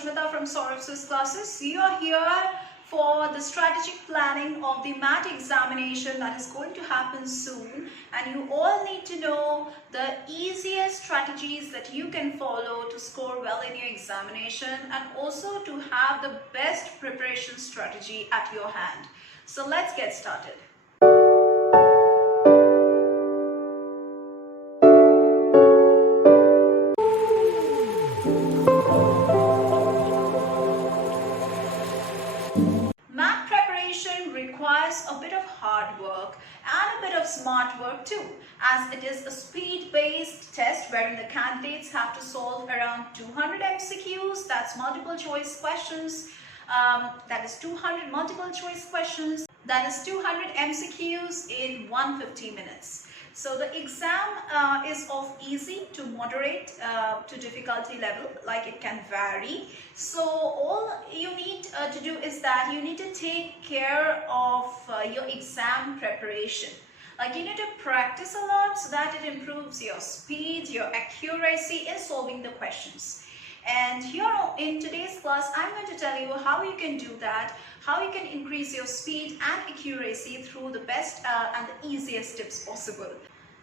Ashmita from Saurabh Swiss Classes. You are here for the strategic planning of the MAT examination that is going to happen soon, and you all need to know the easiest strategies that you can follow to score well in your examination and also to have the best preparation strategy at your hand. So let's get started. Math preparation requires a bit of hard work and a bit of smart work too, as it is a speed-based test wherein the candidates have to solve around 200 MCQs, that's multiple choice questions, that is 200 multiple choice questions, that is 200 MCQs in 150 minutes. So the exam is of easy to moderate to difficulty level, like it can vary. So all you need to do is that you need to take care of your exam preparation. Like you need to practice a lot so that it improves your speed, your accuracy in solving the questions. And here in today's class, I'm going to tell you how you can do that, how you can increase your speed and accuracy through the best and the easiest tips possible.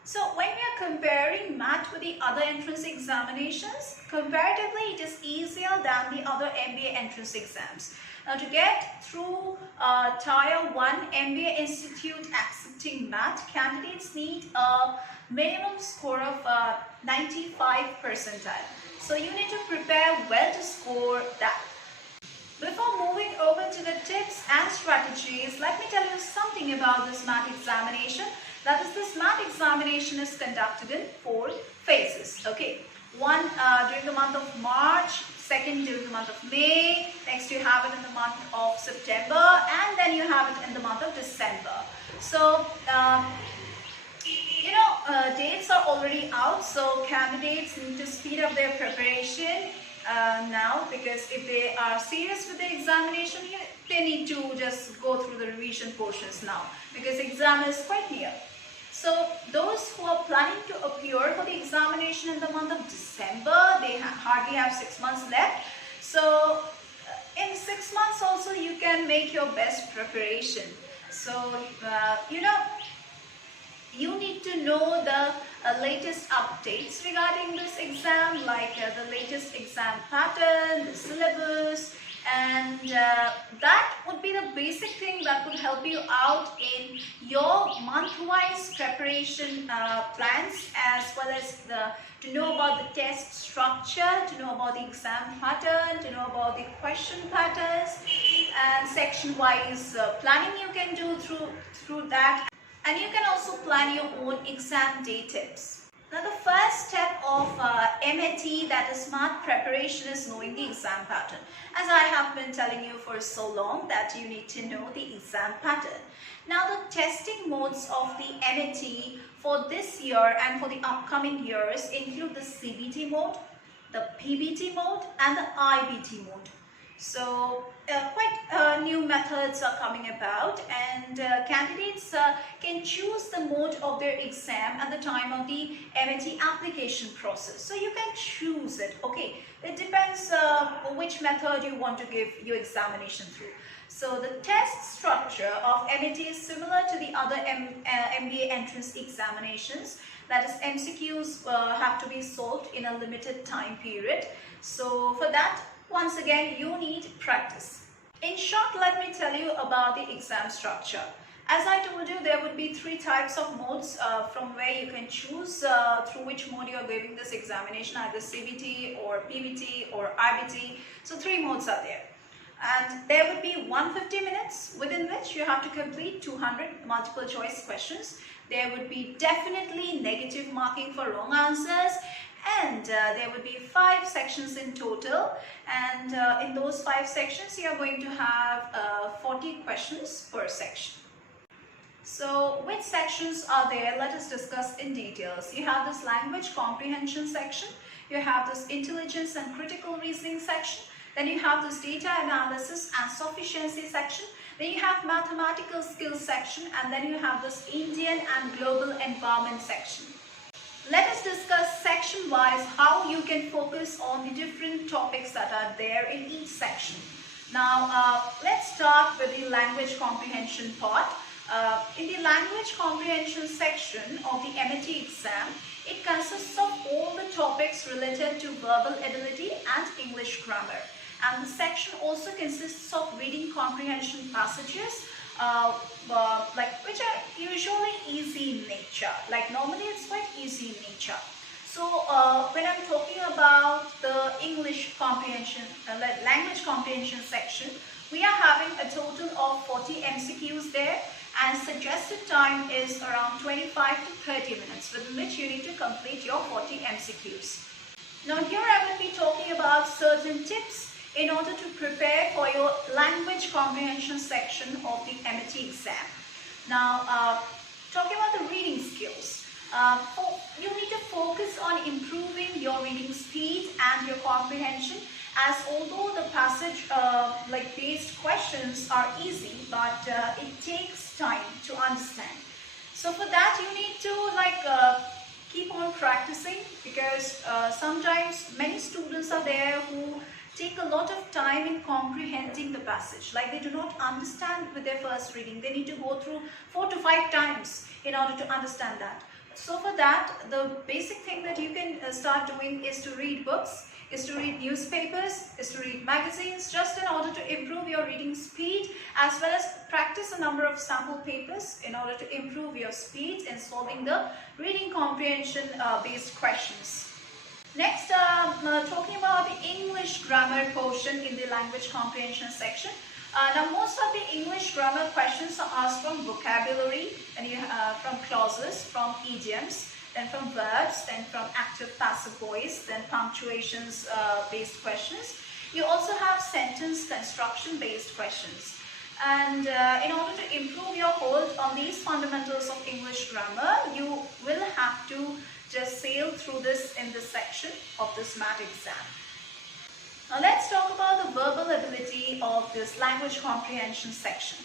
So when we are comparing MAT with the other entrance examinations, comparatively it is easier than the other MBA entrance exams. Now to get through Tier 1 MBA Institute accepting MAT, candidates need a minimum score of 95 percentile. So you need to prepare well to score that. Before moving over to the tips and strategies, let me tell you something about this MAT examination. That is, this MAT examination is conducted in 4 phases. Okay, one during the month of March, second during the month of May, next you have it in the month of September, and then you have it in the month of December. So dates are already out, so candidates need to speed up their preparation now, because if they are serious with the examination, they need to just go through the revision portions now, because exam is quite near. So those who are planning to appear for the examination in the month of December, they hardly have 6 months left. So in 6 months also you can make your best preparation. So you need to know the latest updates regarding this exam, like the latest exam pattern, the syllabus, and that would be the basic thing that would help you out in your month-wise preparation plans, as well as to know about the test structure, to know about the exam pattern, to know about the question patterns, and section-wise planning you can do through that. And you can also plan your own exam day tips. Now the first step of MAT, that is MAT preparation, is knowing the exam pattern. As I have been telling you for so long that you need to know the exam pattern. Now the testing modes of the MAT for this year and for the upcoming years include the CBT mode, the PBT mode and the IBT mode. So quite new methods are coming about, and candidates can choose the mode of their exam at the time of the MAT application process. So you can choose it. Okay, it depends which method you want to give your examination through. So the test structure of MAT is similar to the other MBA entrance examinations. That is, MCQs have to be solved in a limited time period. So for that, once again, you need practice. In short, let me tell you about the exam structure. As I told you, there would be 3 types of modes from where you can choose through which mode you are giving this examination, either CBT or PBT or IBT. So 3 modes are there. And there would be 150 minutes within which you have to complete 200 multiple choice questions. There would be definitely negative marking for wrong answers. And there would be 5 sections in total, and in those 5 sections you are going to have 40 questions per section. So which sections are there? Let us discuss in details. You have this language comprehension section, you have this intelligence and critical reasoning section, then you have this data analysis and sufficiency section, then you have mathematical skills section, and then you have this Indian and global environment section. let us discuss section-wise how you can focus on the different topics that are there in each section. Now, let's start with the language comprehension part. In the language comprehension section of the MAT exam, it consists of all the topics related to verbal ability and English grammar. And the section also consists of reading comprehension passages which are usually easy in nature. Like normally it's quite easy in nature. So when I'm talking about the English comprehension, language comprehension section, we are having a total of 40 MCQs there, and suggested time is around 25 to 30 minutes, within which you need to complete your 40 MCQs. Now here I will be talking about certain tips in order to prepare for your language comprehension section of the MAT exam. Now, talking about the reading skills, you need to focus on improving your reading speed and your comprehension, as although the passage based questions are easy, but it takes time to understand. So for that you need to keep on practicing, because sometimes many students are there who take a lot of time in comprehending the passage. Like they do not understand with their first reading. They need to go through 4 to 5 times in order to understand that. So for that, the basic thing that you can start doing is to read books, is to read newspapers, is to read magazines, just in order to improve your reading speed, as well as practice a number of sample papers in order to improve your speed in solving the reading comprehension based questions. Next, talking about the English grammar portion in the language comprehension section. Now, most of the English grammar questions are asked from vocabulary, and from clauses, from idioms, then from verbs, then from active passive voice, then punctuations based questions. You also have sentence construction based questions. And in order to improve your hold on these fundamentals of English grammar, you will have to just sail through this in this section of this MAT exam. Now let's talk about the verbal ability of this language comprehension section.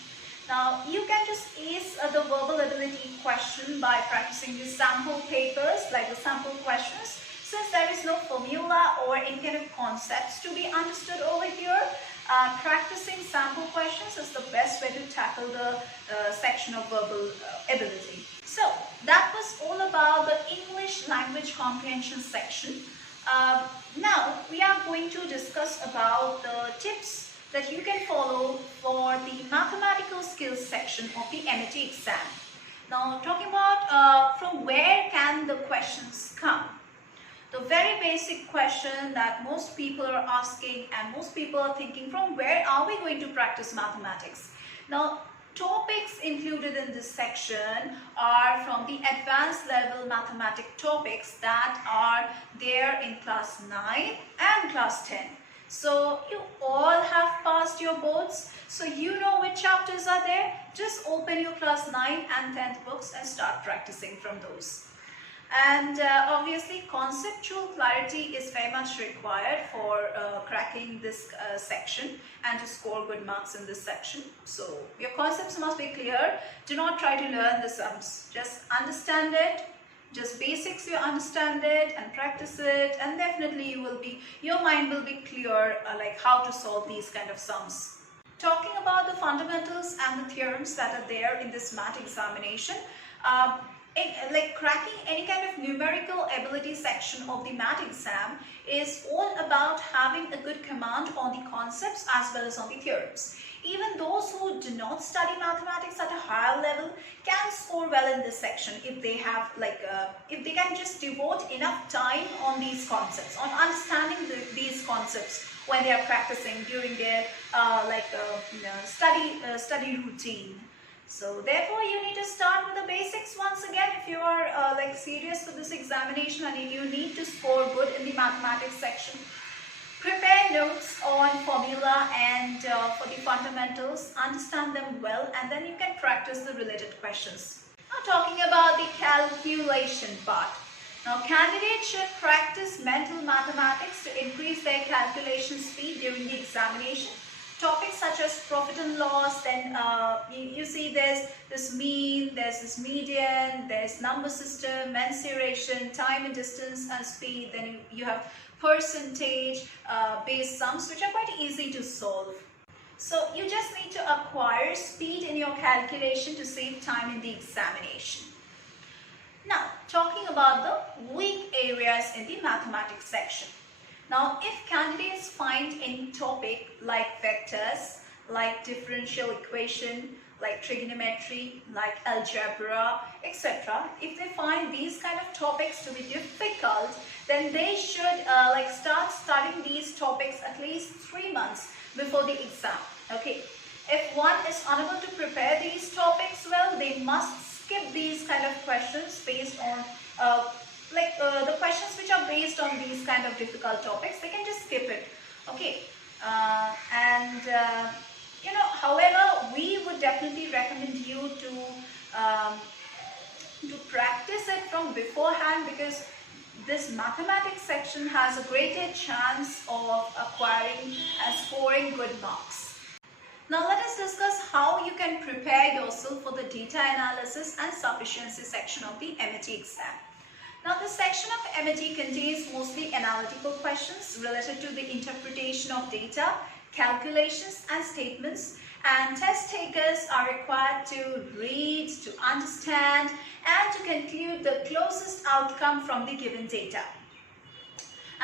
Now you can just ace the verbal ability question by practicing the sample papers, like the sample questions. Since there is no formula or any kind of concepts to be understood over here, practicing sample questions is the best way to tackle the section of verbal ability. So that was all about the English language comprehension section. Now we are going to discuss about the tips that you can follow for the mathematical skills section of the MAT exam. Now talking about from where can the questions come. The very basic question that most people are asking and most people are thinking, from where are we going to practice mathematics? Now, topics included in this section are from the advanced level mathematics topics that are there in class 9 and class 10. So you all have passed your boards, so you know which chapters are there. Just open your class 9 and 10th books and start practicing from those. And obviously conceptual clarity is very much required for cracking this section and to score good marks in this section. So your concepts must be clear. Do not try to learn the sums. Just understand it. Just basics, you understand it and practice it, and definitely your mind will be clear like how to solve these kind of sums. Talking about the fundamentals and the theorems that are there in this MAT examination, like cracking any kind of numerical ability section of the MAT exam is all about having a good command on the concepts as well as on the theorems. Even those who do not study mathematics at a higher level can score well in this section if they have if they can just devote enough time on these concepts, on understanding these concepts when they are practicing during their study routine. So therefore you need to start with the basics once again if you are serious for this examination and if you need to score good in the mathematics section. Prepare notes on formula and for the fundamentals, understand them well, and then you can practice the related questions. Now talking about the calculation part. Now candidates should practice mental mathematics to increase their calculation speed during the examination. topics such as profit and loss, then you see there's this mean, there's this median, there's number system, mensuration, time and distance and speed, then you have percentage based sums, which are quite easy to solve. So you just need to acquire speed in your calculation to save time in the examination. Now, talking about the weak areas in the mathematics section. Now, if candidates find any topic like vectors, like differential equation, like trigonometry, like algebra, etc., if they find these kind of topics to be difficult, then they should start studying these topics at least 3 months before the exam. Okay, if one is unable to prepare these topics well, they must skip these kind of questions based on the questions which are based on these kind of difficult topics. They can just skip it. Okay, however, we would definitely recommend you to practice it from beforehand, because this mathematics section has a greater chance of acquiring and scoring good marks. Now let us discuss how you can prepare yourself for the data analysis and sufficiency section of the MET exam. Now this section of MET contains mostly analytical questions related to the interpretation of data, calculations and statements, and test takers are required to read, to understand and to conclude the closest outcome from the given data.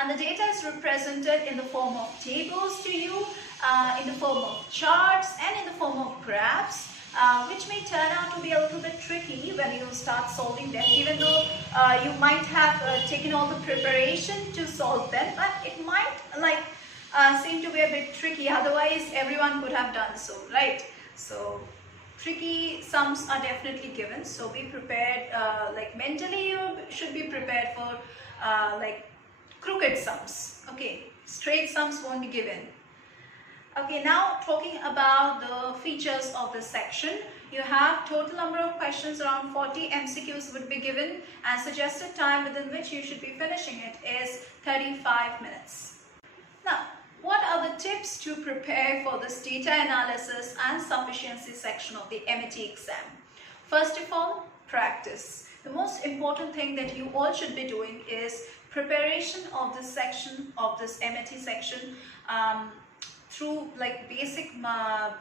And the data is represented in the form of tables to you, in the form of charts and in the form of graphs, which may turn out to be a little bit tricky when you start solving them, even though you might have taken all the preparation to solve them, but it might seem to be a bit tricky. Otherwise everyone could have done so, right? So tricky sums are definitely given, so be prepared. Mentally you should be prepared for crooked sums. Okay, straight sums won't be given. Okay, now talking about the features of this section. You have total number of questions, around 40 MCQs would be given, and suggested time within which you should be finishing it is 35 minutes. Now, what are the tips to prepare for this data analysis and sufficiency section of the MET exam? First of all, practice. The most important thing that you all should be doing is preparation of this section, of this MET section, through basic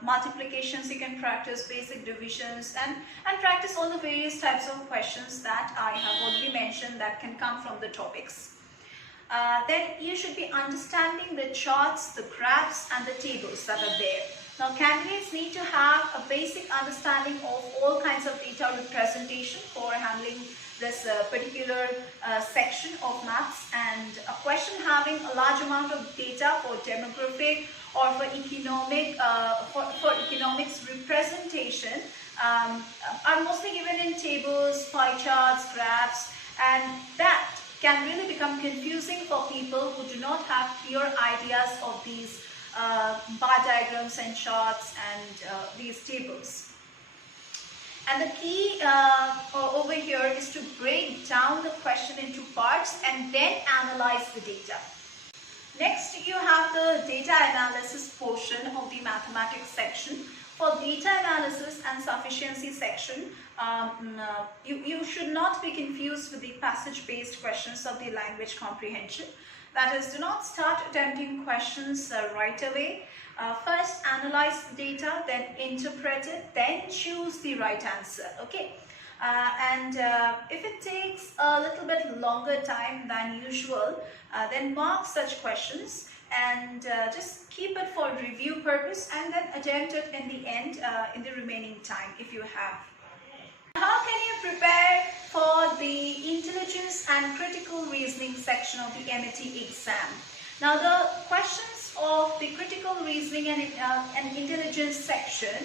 multiplications. You can practice basic divisions and practice all the various types of questions that I have already mentioned that can come from the topics. Then you should be understanding the charts, the graphs and the tables that are there. Now candidates need to have a basic understanding of all kinds of data representation for handling this particular section of maths, and a question having a large amount of data for demographic or for economics representation are mostly given in tables, pie charts, graphs, and that can really become confusing for people who do not have clear ideas of these bar diagrams and charts and these tables. And the key over here is to break down the question into parts and then analyze the data. Next, you have the data analysis portion of the mathematics section. For data analysis and sufficiency section, you should not be confused with the passage-based questions of the language comprehension. That is, do not start attempting questions right away. First analyze the data, then interpret it, then choose the right answer. Okay, if it takes a little bit longer time than usual, then mark such questions and just keep it for review purpose, and then attempt it in the end in the remaining time if you have. How can you prepare for the intelligence and critical reasoning section of the MET exam? Now the questions of the critical reasoning and intelligence section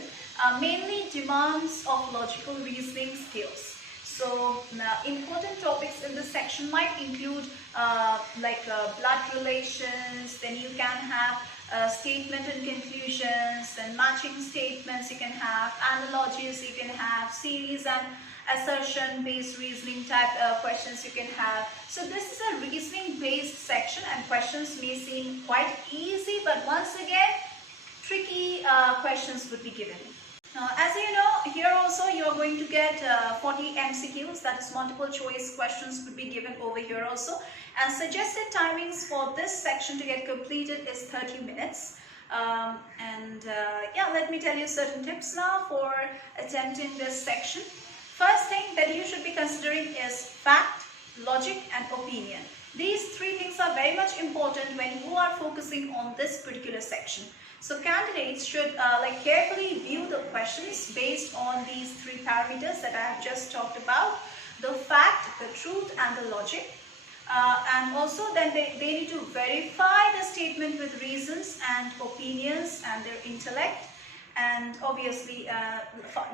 mainly demands of logical reasoning skills. So important topics in this section might include blood relations, then you can have statement and conclusions, and matching statements you can have, analogies you can have, series and assertion based reasoning type questions you can have. So this is a reasoning based section, and questions may seem quite easy, but once again tricky questions would be given. Now, as you know, here also you are going to get 40 MCQs, that is multiple choice questions would be given over here also. And suggested timings for this section to get completed is 30 minutes. Yeah, let me tell you certain tips now for attempting this section. First thing that you should be considering is fact, logic and opinion. These three things are very much important when you are focusing on this particular section. So candidates should carefully view the questions based on these three parameters that I have just talked about: the fact, the truth and the logic. And also then they need to verify the statement with reasons and opinions and their intellect. And obviously,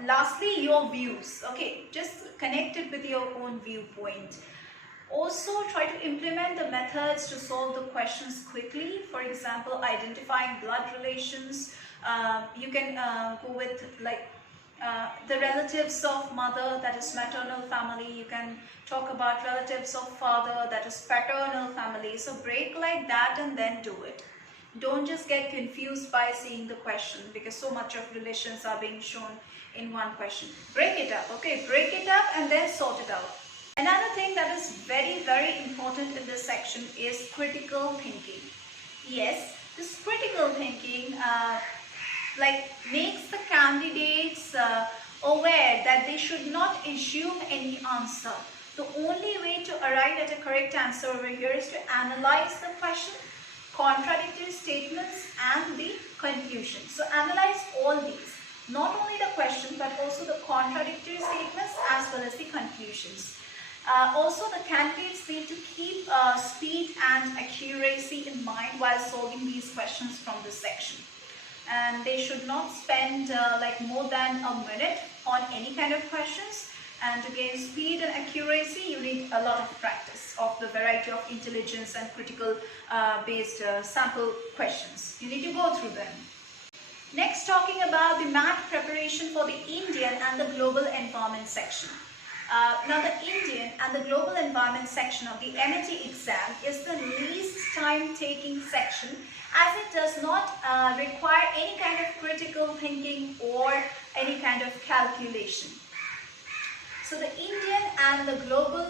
lastly, your views. Okay, just connect it with your own viewpoint. Also, try to implement the methods to solve the questions quickly. For example, identifying blood relations. You can go with the relatives of mother, that is maternal family. You can talk about relatives of father, that is paternal family. So break like that and then do it. Don't just get confused by seeing the question, because so much of relations are being shown in one question. Break it up, okay? Break it up and then sort it out. Another thing that is very, very important in this section is critical thinking. Yes, this critical thinking makes the candidates aware that they should not assume any answer. The only way to arrive at a correct answer over here is to analyze the question, contradictory statements and the conclusion. So analyze all these, not only the question but also the contradictory statements as well as the conclusions. Also, the candidates need to keep speed and accuracy in mind while solving these questions from this section. And they should not spend more than a minute on any kind of questions. And to gain speed and accuracy, you need a lot of practice of the variety of intelligence and critical based sample questions. You need to go through them. Next, talking about the math preparation for the Indian and the global environment section. Now, the Indian and the global environment section of the MAT exam is the least time-taking section, as it does not require any kind of critical thinking or any kind of calculation. So the Indian and the global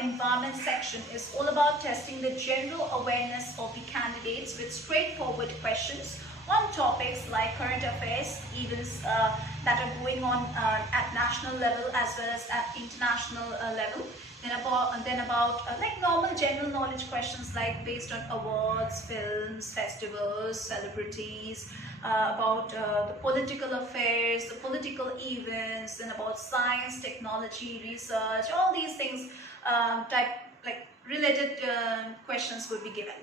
environment section is all about testing the general awareness of the candidates with straightforward questions on topics like current affairs, events that are going on at national level as well as at international level. Then about normal general knowledge questions like based on awards, films, festivals, celebrities, about the political affairs, the political events, and about science, technology, research. All these things related questions would be given.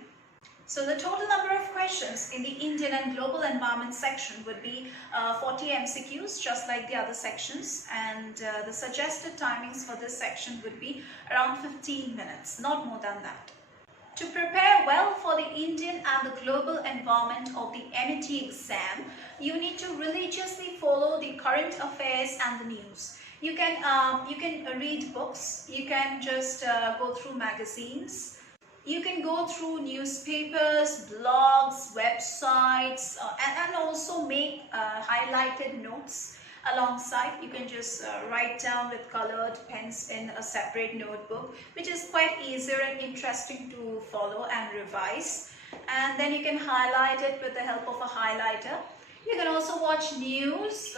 So the total number of questions in the Indian and global environment section would be 40 MCQs, just like the other sections, and the suggested timings for this section would be around 15 minutes, not more than that. To prepare well for the Indian and the global environment of the MAT exam, you need to religiously follow the current affairs and the news. You can read books, you can just go through magazines. You can go through newspapers, blogs, websites, and also make highlighted notes alongside. You can just write down with colored pens in a separate notebook, which is quite easier and interesting to follow and revise. And then you can highlight it with the help of a highlighter. You can also watch news.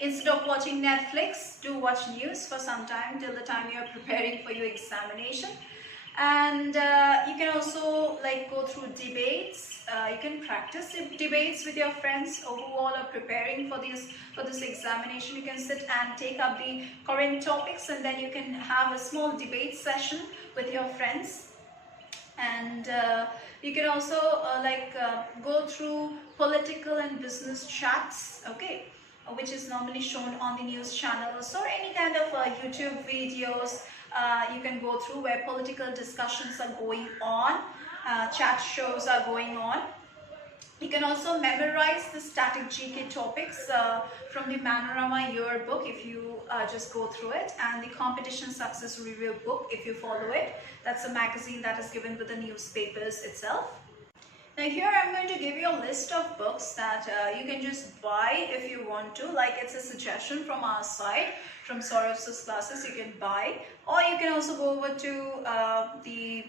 Instead of watching Netflix, do watch news for some time till the time you are preparing for your examination. And you can also go through debates. You can practice debates with your friends who all are preparing for this examination. You can sit and take up the current topics, and then you can have a small debate session with your friends. And you can also go through political and business chats, okay, which is normally shown on the news channels or any kind of YouTube videos. You can go through where political discussions are going on, chat shows are going on. You can also memorize the static GK topics from the Manorama yearbook if you just go through it, and the competition success review book if you follow it. That's a magazine that is given with the newspapers itself. Now here I'm going to give you a list of books that you can just buy if you want to. Like, it's a suggestion from our side, from Saurav's classes. You can buy, or you can also go over to the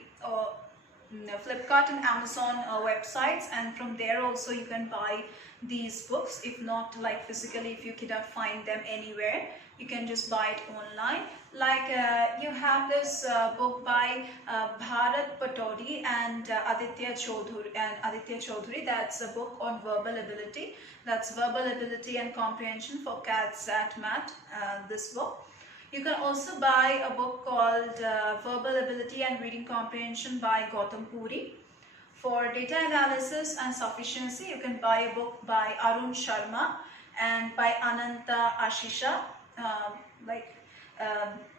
Flipkart and Amazon websites, and from there also you can buy these books. If not, like physically, if you cannot find them anywhere, you can just buy it online. Like you have this book by Bharat Patodi and Aditya Chaudhuri. That's a book on verbal ability. That's verbal ability and comprehension for CAT, SAT, MAT. This book. You can also buy a book called Verbal Ability and Reading Comprehension by Gautam Puri. For data analysis and sufficiency, you can buy a book by Arun Sharma and by Ananta Ashisha.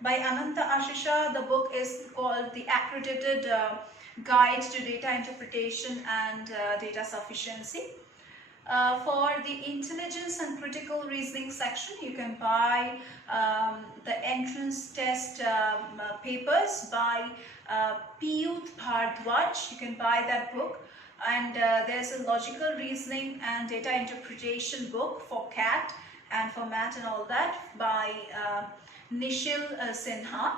By Ananta Ashisha, the book is called The Accredited Guide to Data Interpretation and Data Sufficiency. For the intelligence and critical reasoning section, you can buy the entrance test papers by Piyuth Bhardwaj. You can buy that book. And there's a logical reasoning and data interpretation book for CAT and for MAT and all that by Nishil Sinha.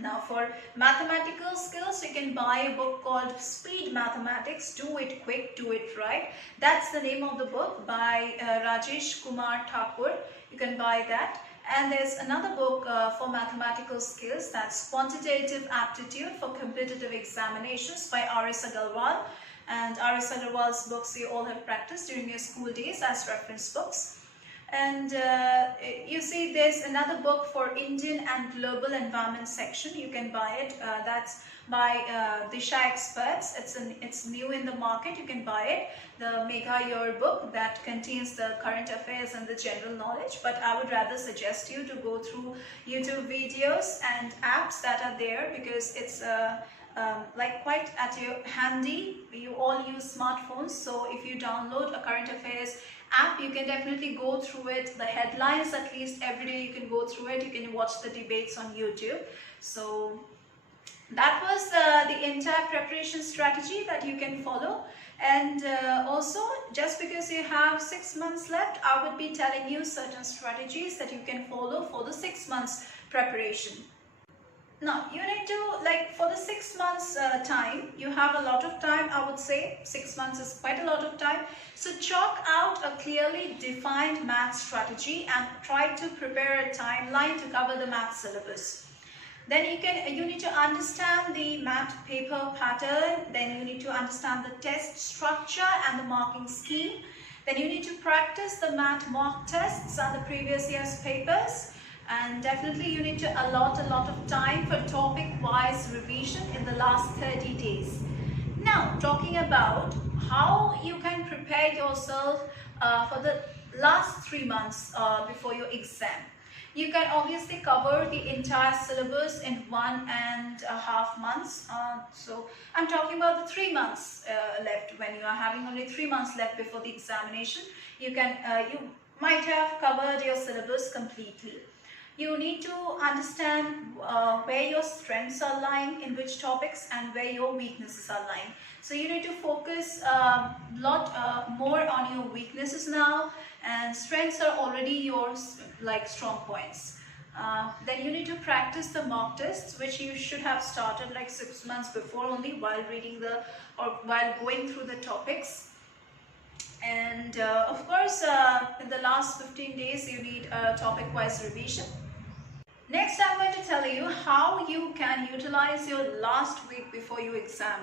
Now for mathematical skills, you can buy a book called Speed Mathematics, Do It Quick, Do It Right. That's the name of the book by Rajesh Kumar Thakur. You can buy that. And there's another book for mathematical skills, that's Quantitative Aptitude for Competitive Examinations by R.S. Agarwal. And R.S. Agarwal's books you all have practiced during your school days as reference books. And you see there's another book for Indian and Global Environment section. You can buy it. That's by Disha Experts. It's new in the market. You can buy it. The Mega Year book that contains the current affairs and the general knowledge. But I would rather suggest you to go through YouTube videos and apps that are there, because it's like quite at your handy. You all use smartphones, so if you download a current affairs app, you can definitely go through it. The headlines, at least every day you can go through it. You can watch the debates on YouTube. So that was the entire preparation strategy that you can follow. And also, just because you have 6 months left, I would be telling you certain strategies that you can follow for the 6 months preparation. Now, you need to, like, for the 6 months time, you have a lot of time. I would say 6 months is quite a lot of time. So chalk out a clearly defined math strategy and try to prepare a timeline to cover the math syllabus. Then you need to understand the math paper pattern. Then you need to understand the test structure and the marking scheme. Then you need to practice the math mock tests and the previous year's papers. And definitely you need to allot a lot of time for topic-wise revision in the last 30 days. Now, talking about how you can prepare yourself for the last 3 months before your exam. You can obviously cover the entire syllabus in 1.5 months. So I'm talking about the 3 months left. When you are having only 3 months left before the examination, you might have covered your syllabus completely. You need to understand where your strengths are lying, in which topics, and where your weaknesses are lying. So you need to focus a lot more on your weaknesses now, and strengths are already yours, like strong points. Then you need to practice the mock tests, which you should have started like 6 months before only, while reading while going through the topics. And of course, in the last 15 days, you need a topic-wise revision. Next, I'm going to tell you how you can utilize your last week before your exam.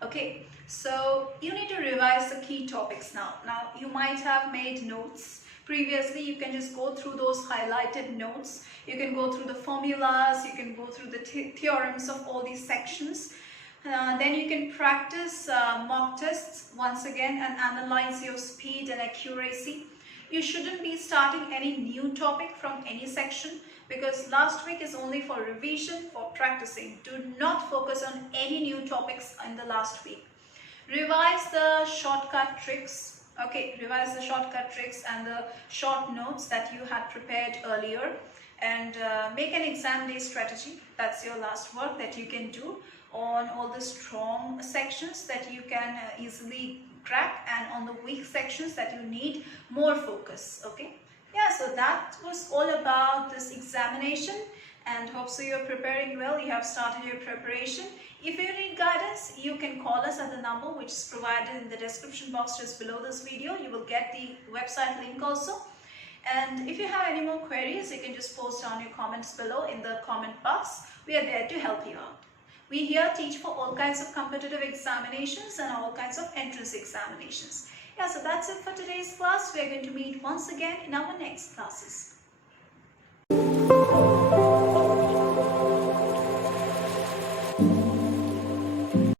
Okay, so you need to revise the key topics now. Now, you might have made notes previously. You can just go through those highlighted notes. You can go through the formulas. You can go through the theorems of all these sections. Then you can practice mock tests once again and analyze your speed and accuracy. You shouldn't be starting any new topic from any section, because last week is only for revision, for practicing. Do not focus on any new topics in the last week. Revise the shortcut tricks. Okay, revise the shortcut tricks and the short notes that you had prepared earlier, and make an exam day strategy. That's your last work that you can do. on all the strong sections that you can easily crack, and on the weak sections that you need more focus. Okay, yeah, so that was all about this examination, and hope so you're preparing well. You have started your preparation. If you need guidance, you can call us at the number which is provided in the description box just below this video. You will get the website link also. And if you have any more queries, you can just post down your comments below in the comment box. We are there to help you out. We here teach for all kinds of competitive examinations and all kinds of entrance examinations. Yeah, so that's it for today's class. We are going to meet once again in our next classes.